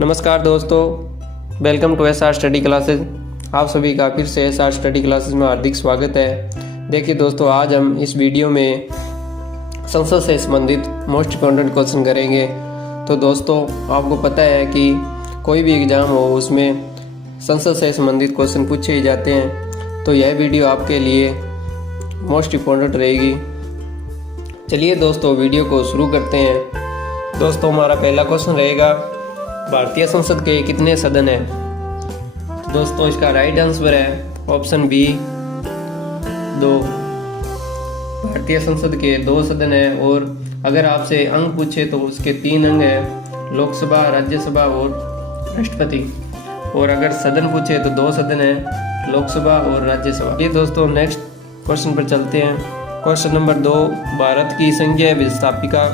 नमस्कार दोस्तों, welcome to SR study classes. आप सभी का फिर से SR स्टडी क्लासेस में हार्दिक स्वागत है। देखिए दोस्तों, आज हम इस वीडियो में संसद से संबंधित मोस्ट इम्पॉर्टेंट क्वेश्चन करेंगे। तो दोस्तों, आपको पता है कि कोई भी एग्ज़ाम हो उसमें संसद से संबंधित क्वेश्चन पूछे ही जाते हैं। तो यह वीडियो आपके लिए मोस्ट इम्पॉर्टेंट रहेगी। चलिए दोस्तों, वीडियो को शुरू करते हैं। दोस्तों, हमारा पहला क्वेश्चन रहेगा, भारतीय संसद के कितने सदन हैं? दोस्तों, इसका राइट आंसर है ऑप्शन बी 2। भारतीय संसद के 2 सदन हैं। और अगर आपसे अंग पूछे तो उसके 3 अंग हैं, लोकसभा, राज्यसभा और राष्ट्रपति। और अगर सदन पूछे तो 2 सदन हैं, लोकसभा और राज्यसभा। ये दोस्तों, नेक्स्ट क्वेश्चन पर चलते हैं। क्वेश्चन नंबर 2, भारत की संघीय व्यवस्थापिका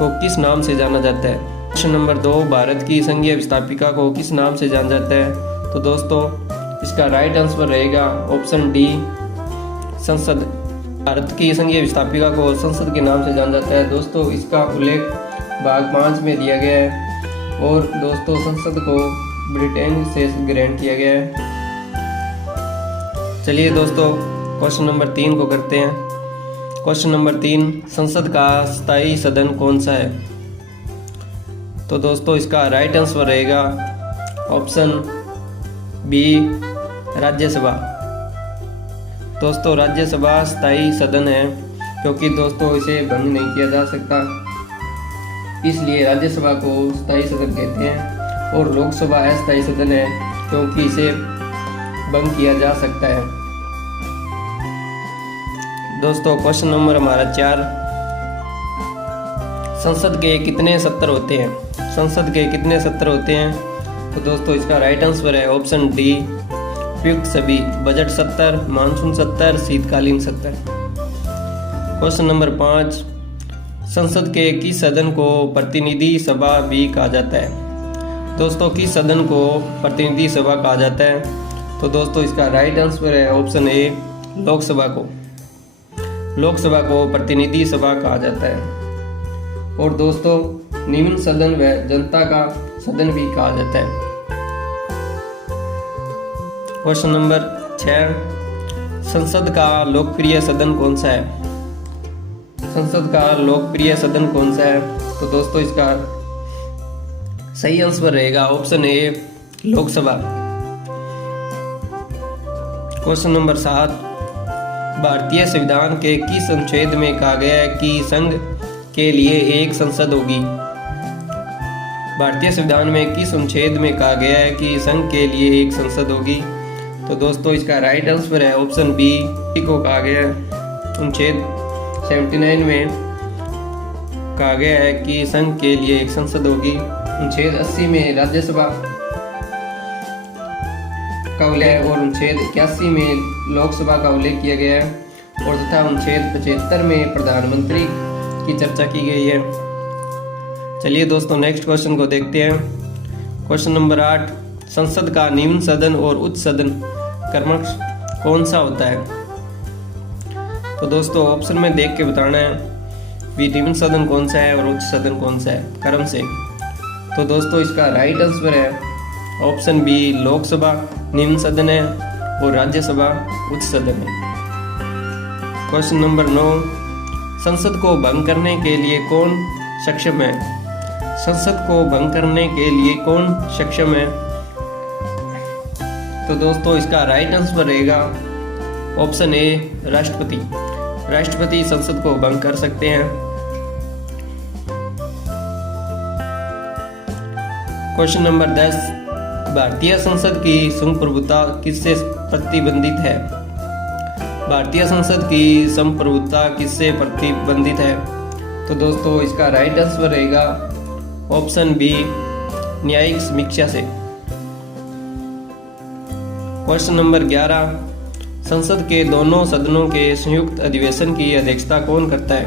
को किस नाम से जाना जाता है? क्वेश्चन नंबर 2, भारत की संघीय व्यवस्थापिका को किस नाम से जाना जाता है? तो दोस्तों, इसका राइट आंसर रहेगा ऑप्शन डी, संसद। भारत की संघीय व्यवस्थापिका को संसद के नाम से जाना जाता है। दोस्तों, इसका उल्लेख भाग 5 में दिया गया है। और दोस्तों, संसद को ब्रिटेन से ग्रहण किया गया है। चलिए दोस्तों, क्वेश्चन नंबर 3 को करते हैं। क्वेश्चन नंबर 3, संसद का स्थायी सदन कौन सा है? तो दोस्तों, इसका राइट आंसर रहेगा ऑप्शन बी, राज्यसभा। दोस्तों, राज्यसभा स्थायी सदन है, क्योंकि दोस्तों इसे भंग नहीं किया जा सकता, इसलिए राज्यसभा को स्थायी सदन कहते हैं। और लोकसभा अस्थायी सदन है, क्योंकि इसे भंग किया जा सकता है। दोस्तों, क्वेश्चन नंबर हमारा 4, संसद के कितने सत्र होते हैं? संसद के कितने सत्र होते हैं? तो दोस्तों, इसका राइट आंसर है ऑप्शन डी, उपयुक्त सभी, बजट सत्र, मानसून सत्र, शीतकालीन सत्र। क्वेश्चन नंबर 5, संसद के किस सदन को प्रतिनिधि सभा भी कहा जाता है? दोस्तों, किस सदन को प्रतिनिधि सभा कहा जाता है? तो दोस्तों, इसका राइट आंसर है ऑप्शन ए, लोकसभा को। लोकसभा को प्रतिनिधि सभा कहा जाता है। और दोस्तों, निम्न सदन व जनता का सदन भी कहा जाता है। क्वेश्चन नंबर 6, संसद का लोकप्रिय सदन कौन सा है? संसद का लोकप्रिय सदन कौन सा है? तो दोस्तों, इसका सही आंसर रहेगा option A, Lok Sabha. Question number 7, भारतीय संविधान के किस अनुच्छेद में कहा गया है कि संघ के लिए एक संसद होगी? भारतीय संविधान में किस अनुच्छेद में कहा गया है कि संघ के लिए एक संसद होगी? तो दोस्तों, इसका राइट आंसर है ऑप्शन बी को कहा गया है। अनुच्छेद 79 में कहा गया है कि संघ के लिए एक संसद होगी। अनुच्छेद 80 में राज्यसभा का उल्लेख और अनुच्छेद 81 में लोकसभा का उल्लेख किया गया है। और तथा अनुच्छेद 75 में प्रधानमंत्री की चर्चा की गई है। चलिए दोस्तों, नेक्स्ट क्वेश्चन को देखते हैं। क्वेश्चन नंबर 8, संसद का निम्न सदन और उच्च सदन क्रम कौन सा होता है? तो दोस्तों, ऑप्शन में देख के बताना है भी निम्न सदन कौन सा है और उच्च सदन कौन सा है क्रम से। तो दोस्तों, इसका राइट आंसर है ऑप्शन बी, लोकसभा निम्न सदन है और राज्यसभा उच्च सदन है। क्वेश्चन नंबर 9, संसद को भंग करने के लिए कौन सक्षम है? संसद को भंग करने के लिए कौन सक्षम है? तो दोस्तों, इसका राइट आंसर रहेगा ऑप्शन ए, राष्ट्रपति। राष्ट्रपति संसद को भंग कर सकते हैं। क्वेश्चन नंबर 10, भारतीय संसद की संप्रभुता किससे प्रतिबंधित है? भारतीय संसद की संप्रभुता किससे प्रतिबंधित है? तो दोस्तों, इसका राइट आंसर रहेगा ऑप्शन बी, न्यायिक समीक्षा से। क्वेश्चन नंबर 11, संसद के दोनों सदनों के संयुक्त अधिवेशन की अध्यक्षता कौन करता है?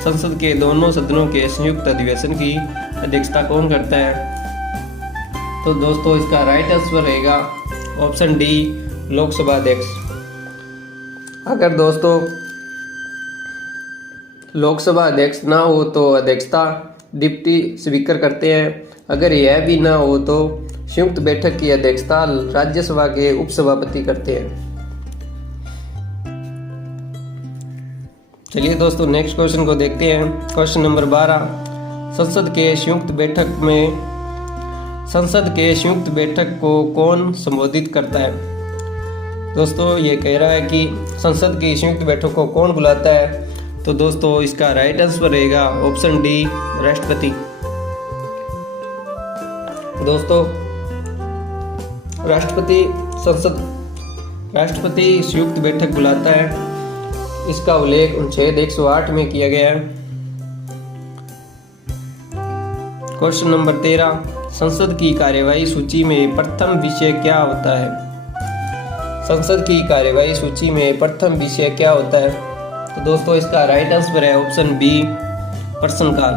संसद के दोनों सदनों के संयुक्त अधिवेशन की अध्यक्षता कौन करता है? तो दोस्तों, इसका राइट आंसर रहेगा ऑप्शन डी, लोकसभा अध्यक्ष। अगर दोस्तों लोकसभा अध्यक्ष ना हो तो अध्यक्षता डिप्टी स्पीकर करते हैं। अगर यह भी ना हो तो संयुक्त बैठक की अध्यक्षता राज्यसभा के उपसभापति करते हैं। चलिए दोस्तों नेक्स्ट क्वेश्चन को देखते हैं। क्वेश्चन नंबर 12, संसद के संयुक्त बैठक को कौन संबोधित करता है? दोस्तों ये कह रहा है कि संसद की संयुक्त बैठक को कौन बुलाता है? तो दोस्तों इसका राइट आंसर रहेगा ऑप्शन डी, राष्ट्रपति। दोस्तों राष्ट्रपति संयुक्त बैठक बुलाता है। इसका उल्लेख अनुच्छेद 108 में किया गया है। क्वेश्चन नंबर 13, संसद की कार्यवाही सूची में प्रथम विषय क्या होता है? संसद की कार्यवाही सूची में प्रथम विषय क्या होता है? तो दोस्तों इसका राइट आंसर है ऑप्शन बी, प्रश्नकाल।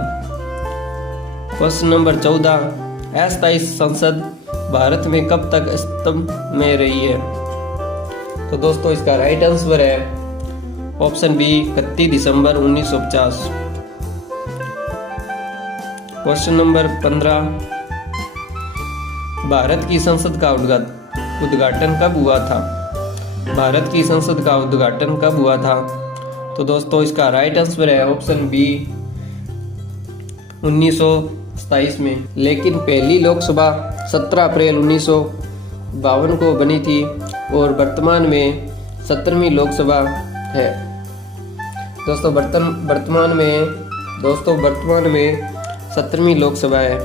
क्वेश्चन नंबर 14, अस्थायी संसद भारत में कब तक अस्तित्व में रही है? तो दोस्तों इसका राइट आंसर है ऑप्शन बी, 31 दिसंबर 1950। क्वेश्चन नंबर 15, भारत की संसद का उद्घाटन कब हुआ था? भारत की संसद का उद्घाटन कब हुआ था? तो दोस्तों इसका राइट आंसर है ऑप्शन बी, 1927 में। लेकिन पहली लोकसभा 17 अप्रैल 1952 को बनी थी और वर्तमान में 17वीं लोकसभा है। दोस्तों वर्तमान में 17वीं लोकसभा है।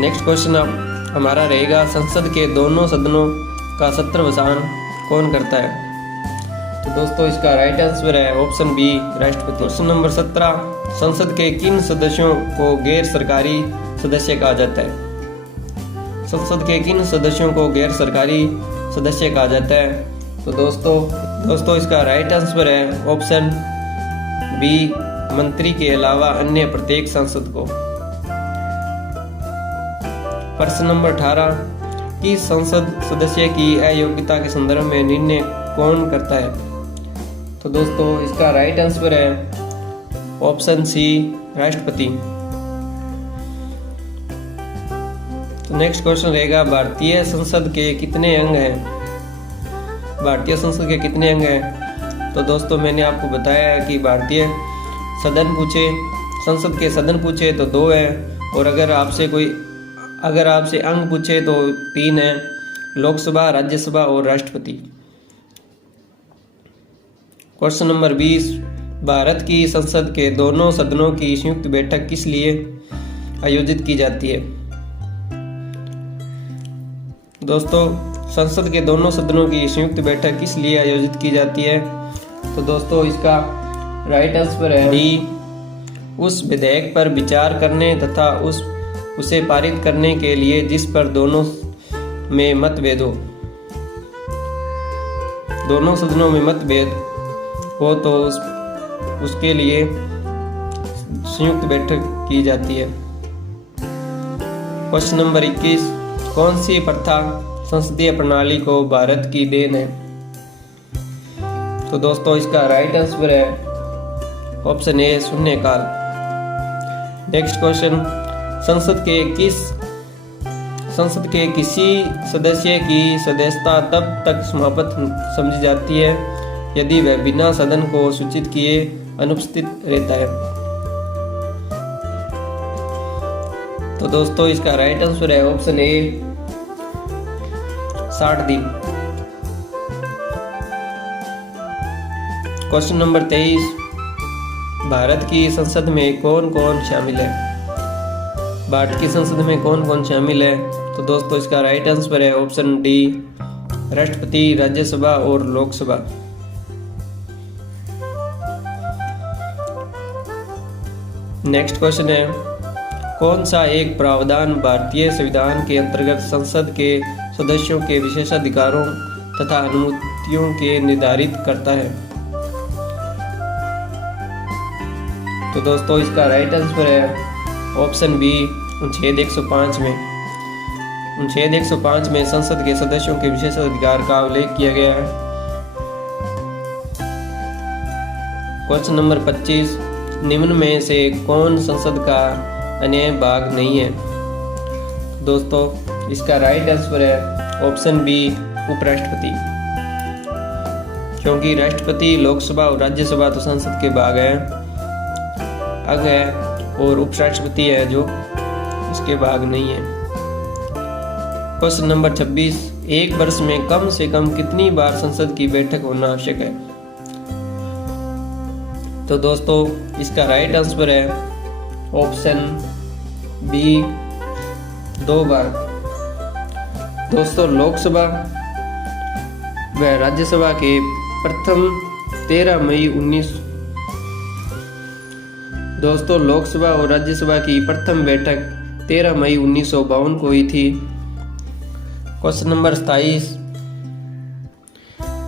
नेक्स्ट क्वेश्चन हमारा रहेगा, संसद के दोनों सदनों का सत्रवसान कौन करता है? तो दोस्तों इसका राइट आंसर है ऑप्शन बी, राष्ट्रपति। क्वेश्चन नंबर 17, संसद के किन सदस्यों को गैर सरकारी सदस्य कहा जाता है? संसद के किन सदस्यों को गैर सरकारी सदस्य कहा जाता है? तो दोस्तों इसका राइट आंसर है ऑप्शन बी, मंत्री के अलावा अन्य प्रत्येक सांसद को। प्रश्न नंबर 18, किस संसद सदस्य की अयोग्यता के संदर्भ में निर्णय कौन करता है? तो दोस्तों इसका राइट आंसर है ऑप्शन सी, राष्ट्रपति। तो नेक्स्ट क्वेश्चन रहेगा, भारतीय संसद के कितने अंग हैं? भारतीय संसद के कितने अंग हैं? तो दोस्तों मैंने आपको बताया है कि भारतीय संसद के सदन पूछे तो 2 हैं, और अगर आपसे अंग पूछे तो 3 हैं, लोकसभा, राज्यसभा और राष्ट्रपति। क्वेश्चन नंबर 20, भारत की संसद के दोनों सदनों की संयुक्त बैठक किस लिए आयोजित की जाती है? दोस्तों संसद के दोनों सदनों की संयुक्त बैठक किस लिए आयोजित की जाती है? तो दोस्तों इसका राइट आंसर है डी, उस विधेयक पर विचार करने तथा उसे पारित करने के लिए जिस पर दोनों में मतभेद हो। दोनों सदनों में मतभेद हो तो उसके लिए संयुक्त बैठक की जाती है। क्वेश्चन नंबर 21, कौन सी प्रथा संसदीय प्रणाली को भारत की देन है? तो दोस्तों इसका राइट आंसर है ऑप्शन ए, शून्यकाल। नेक्स्ट क्वेश्चन, संसद के किसी सदस्य की सदस्यता तब तक समाप्त समझी जाती है यदि वह बिना सदन को सूचित किए अनुपस्थित रहता है। तो दोस्तों इसका राइट आंसर है ऑप्शन ए, 60 दिन। क्वेश्चन नंबर 23, भारत की संसद में कौन कौन शामिल है? भारत की संसद में कौन कौन शामिल है? तो दोस्तों इसका राइट आंसर है ऑप्शन डी, राष्ट्रपति, राज्यसभा और लोकसभा। नेक्स्ट क्वेश्चन है, कौन सा एक प्रावधान भारतीय संविधान के अंतर्गत संसद के सदस्यों के विशेषाधिकारों तथा अनुमतियों के निर्धारित करता है? तो दोस्तों इसका राइट आंसर है ऑप्शन बी, अनुच्छेद 105 में। अनुच्छेद 105 में संसद के सदस्यों के विशेषाधिकार का उल्लेख किया गया है। क्वेश्चन नंबर 25, निम्न में से कौन संसद का अन्य भाग नहीं है। दोस्तों इसका राइट आंसर है ऑप्शन बी उपराष्ट्रपति, क्योंकि राष्ट्रपति लोकसभा और राज्यसभा तो संसद के भाग हैं, अंग है, और उपराष्ट्रपति है जो इसके भाग नहीं है। क्वेश्चन नंबर 26, एक वर्ष में कम से कम कितनी बार संसद की बैठक होना आवश्यक है? तो दोस्तों इसका राइट आंसर है ऑप्शन बी 2 बार। दोस्तों लोकसभा व राज्यसभा के प्रथम 13 मई 19 दोस्तों लोकसभा और राज्यसभा की प्रथम बैठक 13 मई 1952 को हुई थी। क्वेश्चन नंबर 27,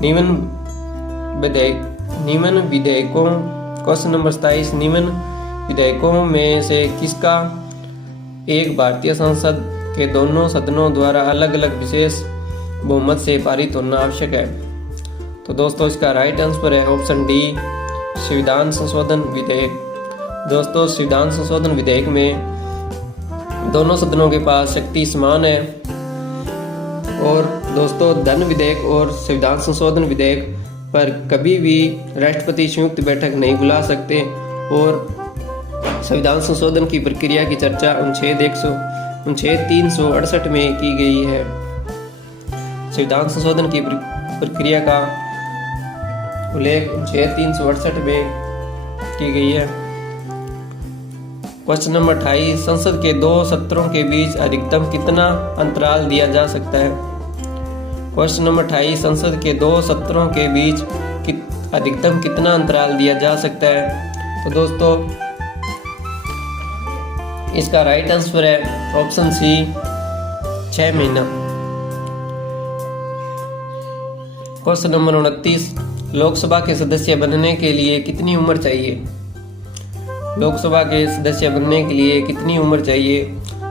निम्न विधेयकों क्वेश्चन नंबर 27, निम्न विधेयकों में से किसका एक भारतीय संसद के दोनों सदनों द्वारा अलग अलग विशेष बहुमत से पारित होना आवश्यक है? तो दोस्तों इसका राइट आंसर है ऑप्शन डी संविधान संशोधन विधेयक। दोस्तों संविधान संशोधन विधेयक में दोनों सदनों के पास शक्ति समान है, और दोस्तों धन विधेयक और संविधान संशोधन विधेयक पर कभी भी राष्ट्रपति संयुक्त बैठक नहीं बुला सकते, और संविधान संशोधन की प्रक्रिया की चर्चा अनुच्छेद 368 में की गई है। संविधान संशोधन की प्रक्रिया का उल्लेख अनुच्छेद 368 में की गई है। क्वेश्चन नंबर 28, संसद के 2 सत्रों के बीच अधिकतम कितना अंतराल दिया जा सकता है? क्वेश्चन नंबर 28, संसद के 2 सत्रों के बीच अधिकतम कितना अंतराल दिया जा सकता है? तो दोस्तों इसका राइट आंसर है ऑप्शन सी 6 महीना। क्वेश्चन नंबर 29, लोकसभा के सदस्य बनने के लिए कितनी उम्र चाहिए? लोकसभा के सदस्य बनने के लिए कितनी उम्र चाहिए?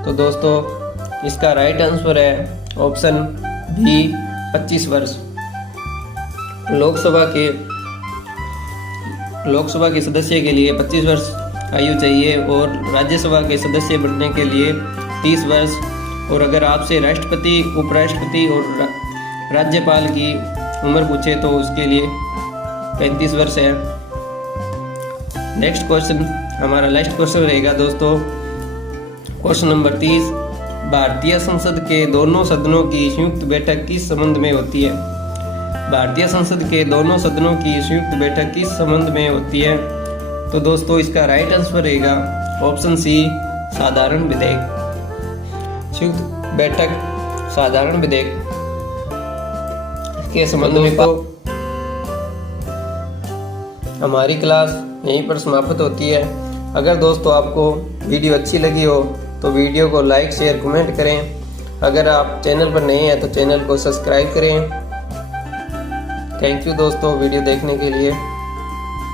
तो दोस्तों इसका राइट आंसर है ऑप्शन बी 25 वर्ष। लोकसभा के सदस्य के लिए 25 वर्ष आयु चाहिए, और राज्यसभा के सदस्य बनने के लिए 30 वर्ष, और अगर आपसे राष्ट्रपति, उपराष्ट्रपति और राज्यपाल की उम्र पूछे तो उसके लिए 35 वर्ष है। नेक्स्ट क्वेश्चन हमारा लास्ट क्वेश्चन रहेगा दोस्तों क्वेश्चन नंबर 30, भारतीय संसद के दोनों सदनों की संयुक्त बैठक किस संबंध में होती है? भारतीय संसद के दोनों सदनों की संयुक्त बैठक किस संबंध में होती है? तो दोस्तों इसका राइट आंसर रहेगा ऑप्शन सी साधारण विधेयक। संयुक्त बैठक साधारण विधेयक के संबंध में तो हमारी क्लास यहीं पर समाप्त होती है। अगर दोस्तों आपको वीडियो अच्छी लगी हो तो वीडियो को लाइक, शेयर, कमेंट करें। अगर आप चैनल पर नए हैं तो चैनल को सब्सक्राइब करें। थैंक यू दोस्तों वीडियो देखने के लिए।